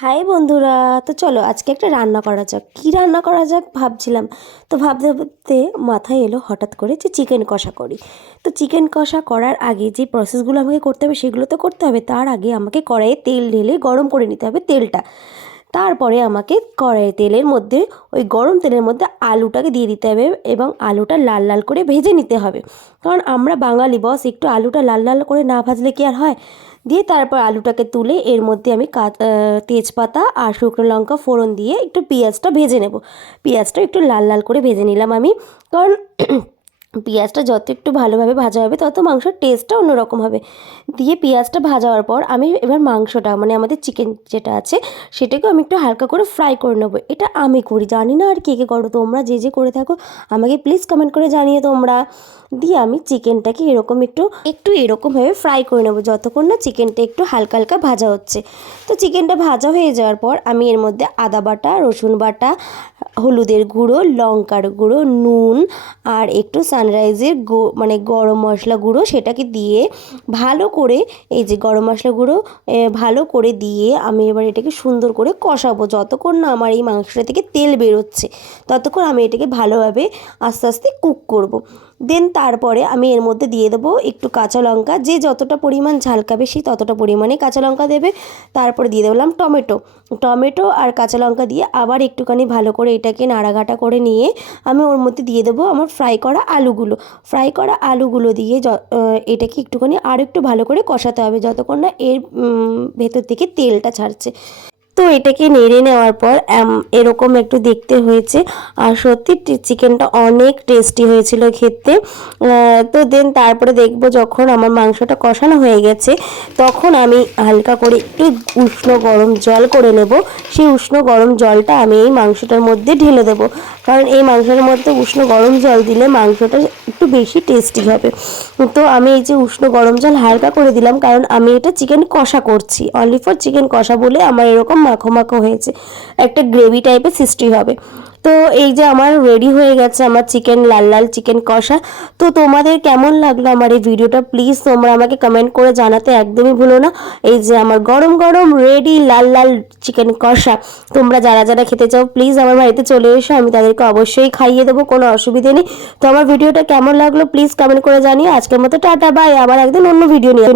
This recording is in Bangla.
হাই বন্ধুরা, তো চলো আজকে একটা রান্না করা যাক। কি রান্না করা যাক ভাবছিলাম, তো ভাবতে ভাবতে মাথায় এলো হঠাৎ করে যে চিকেন কষা করি। তো চিকেন কষা করার আগে যে প্রসেসগুলো আমাকে করতে হবে সেগুলো তো করতে হবে। তার আগে আমাকে কড়াইয়ে তেল ঢেলে গরম করে নিতে হবে তেলটা। তারপরে আমাকে কড়াইয়ে তেলের মধ্যে ওই গরম তেলের মধ্যে আলুটাকে দিয়ে দিতে হবে এবং আলুটা লাল লাল করে ভেজে নিতে হবে। কারণ আমরা বাঙালি বস, একটু আলুটা লাল লাল করে না ভাজলে কি আর হয়। দিয়ে তারপর আলুটাকে তুলে এর মধ্যে আমি তেজপাতা আর শুকনো লঙ্কা ফোড়ন দিয়ে একটু পেঁয়াজটা ভেজে নেব। পেঁয়াজটা একটু লাল লাল করে ভেজে নিলাম আমি, কারণ পেঁয়াজটা যত একটু ভালোভাবে ভাজা হবে তত মাংসের টেস্টটা অন্যরকম হবে। দিয়ে পেঁয়াজটা ভাজা হওয়ার পর আমি এবার মাংসটা মানে আমাদের চিকেন যেটা আছে সেটাকেও আমি একটু হালকা করে ফ্রাই করে নেবো। এটা আমি করি, জানি না আর কে কে করো, তোমরা যে যে করে থাকো আমাকে প্লিজ কমেন্ট করে জানিয়ে তোমরা। দিয়ে আমি চিকেনটাকে এরকম একটু একটু এরকমভাবে ফ্রাই করে নেবো যতক্ষণ না চিকেনটা একটু হালকা হালকা ভাজা হচ্ছে। তো চিকেনটা ভাজা হয়ে যাওয়ার পর আমি এর মধ্যে আদা বাটা, রসুন বাটা, হলুদের গুঁড়ো, লঙ্কার গুঁড়ো, নুন আর একটু সানরাইজের মানে গরম মশলা গুঁড়ো সেটাকে দিয়ে ভালো করে, এই যে গরম মশলা গুঁড়ো ভালো করে দিয়ে আমি এবার এটাকে সুন্দর করে কষাবো যতক্ষণ না আমার এই মাংসটা থেকে তেল বেরোচ্ছে, ততক্ষণ আমি এটাকে ভালোভাবে আস্তে আস্তে কুক করব। দেন তারপরে আমি এর মধ্যে দিয়ে দেবো একটু কাঁচা লঙ্কা, যে যতটা পরিমাণ ঝাল খাবে সেই ততটা পরিমাণে কাঁচা লঙ্কা দেবে। তারপরে দিয়ে দিলাম টমেটো আর কাঁচা লঙ্কা দিয়ে আবার একটুখানি ভালো করে এটাকে নাড়াঘাটা করে নিয়ে আমি ওর মধ্যে দিয়ে দেবো আমার ফ্রাই করা আলুগুলো দিয়ে এটাকে একটুখানি আরও একটু ভালো করে কষাতে হবে যতক্ষণ না এর ভেতর থেকে তেলটা ছাড়ছে। তো এটাকে নেড়ে নেওয়ার পর এরকম একটু দেখতে হয়েছে, আর সত্যি চিকেনটা অনেক টেস্টি হয়েছিল খেতে। তো দেন তারপরে দেখবো যখন আমার মাংসটা কষানো হয়ে গেছে তখন আমি হালকা করে একটু উষ্ণ গরম জল করে নেব। সেই উষ্ণ গরম জলটা আমি এই মাংসটার মধ্যে ঢেলে দেবো, কারণ এই মাংসের মধ্যে উষ্ণ গরম জল দিলে মাংসটা একটু বেশি টেস্টি হবে। তো আমি এই যে উষ্ণ গরম জল হালকা করে দিলাম, কারণ আমি এটা চিকেন কষা করছি, অনলি ফর চিকেন কষা বলে আমার এরকম মাখো মাখো হয়েছে, একটা গ্রেভি টাইপের সৃষ্টি হবে। তো এই যে আমার রেডি হয়ে গেছে আমার চিকেন লাল লাল চিকেন কষা। তো তোমাদের কেমন লাগলো আমার এই ভিডিওটা প্লিজ তোমরা আমাকে কমেন্ট করে জানাতে একদমই ভুলো না। এই যে আমার গরম গরম রেডি লাল লাল চিকেন কষা, তোমরা যারা যারা খেতে চাও প্লিজ আমার বাড়িতে চলে এসো, আমি তাদেরকে অবশ্যই খাইয়ে দেবো, কোনো অসুবিধে নেই। তো আমার ভিডিওটা কেমন লাগলো প্লিজ কমেন্ট করে জানিও। আজকের মতো টাটা বাই, আবার একদিন অন্য ভিডিও নিয়ে